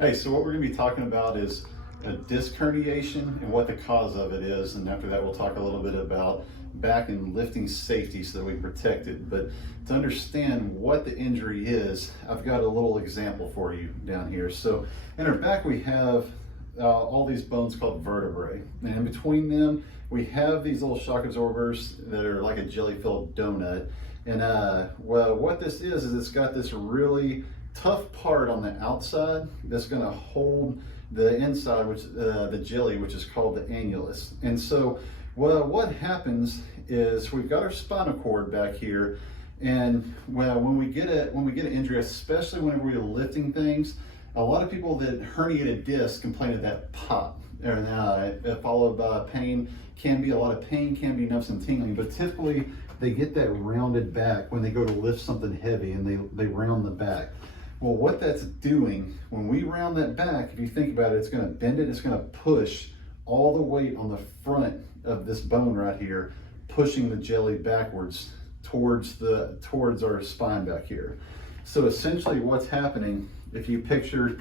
Hey, so what we're going to be talking about is a disc herniation and what the cause of it is, and after that we'll talk a little bit about back and lifting safety so that we protect it. But to understand what the injury is, I've got a little example for you down here. So in our back we have all these bones called vertebrae, and in between them we have these little shock absorbers that are like a jelly-filled donut. And well, what this is it's got this really tough part on the outside that's going to hold the inside, which the jelly, which is called the annulus. And so well, what happens is we've got our spinal cord back here, and well, when we get an injury, especially whenever we're lifting things, a lot of people that herniated disc complain of that pop, and followed by pain. Can be a lot of pain, can be numbness and tingling, but typically they get that rounded back when they go to lift something heavy, and they round the back. Well, what that's doing, when we round that back, if you think about it, it's going to bend it, it's going to push all the weight on the front of this bone right here, pushing the jelly backwards towards our spine back here. So essentially what's happening, if you picture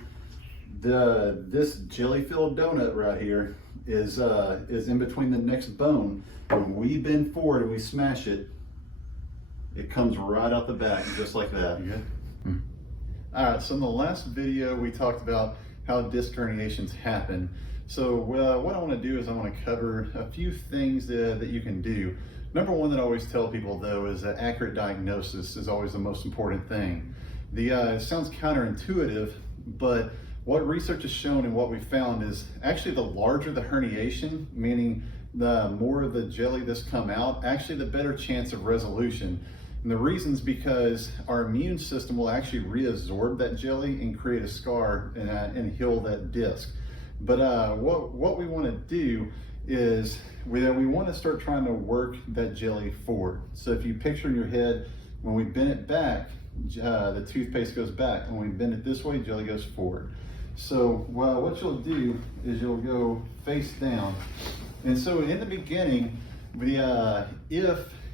this jelly-filled donut right here is in between the next bone. When we bend forward and we smash it, it comes right out the back, just like that. You good? All right, so in the last video, we talked about how disc herniations happen. So what I want to do is I want to cover a few things that you can do. Number one that I always tell people, though, is that accurate diagnosis is always the most important thing. It sounds counterintuitive, but what research has shown and what we found is actually the larger the herniation, meaning the more of the jelly that's come out, actually the better chance of resolution. And the reason's because our immune system will actually reabsorb that jelly and create a scar and heal that disc. But what we want to do is we want to start trying to work that jelly forward. So if you picture in your head, when we bend it back, the toothpaste goes back. When we bend it this way, jelly goes forward. So well, what you'll do is you'll go face down. And so in the beginning,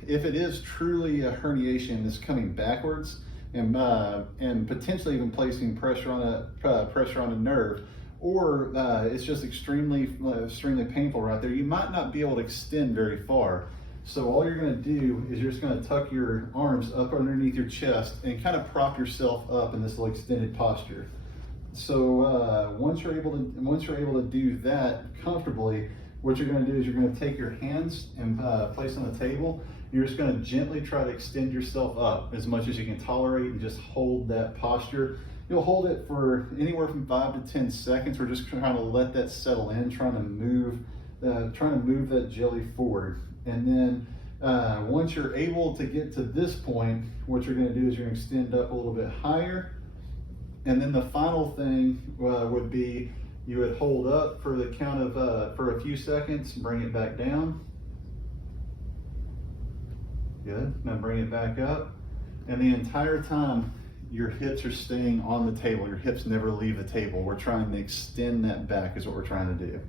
if it is truly a herniation that's coming backwards and potentially even placing pressure on a nerve, or it's just extremely painful right there, you might not be able to extend very far. So all you're going to do is you're just going to tuck your arms up underneath your chest and kind of prop yourself up in this little extended posture. So once you're able to do that comfortably, what you're going to do is you're going to take your hands and place on the table. You're just going to gently try to extend yourself up as much as you can tolerate and just hold that posture. You'll hold it for anywhere from 5 to 10 seconds. We're just trying to let that settle in, trying to move that jelly forward. And then once you're able to get to this point, what you're going to do is you're going to extend up a little bit higher. And then the final thing would be you would hold up for the count of for a few seconds, bring it back down. Good. Now bring it back up. And the entire time your hips are staying on the table. Your hips never leave the table. We're trying to extend that back is what we're trying to do.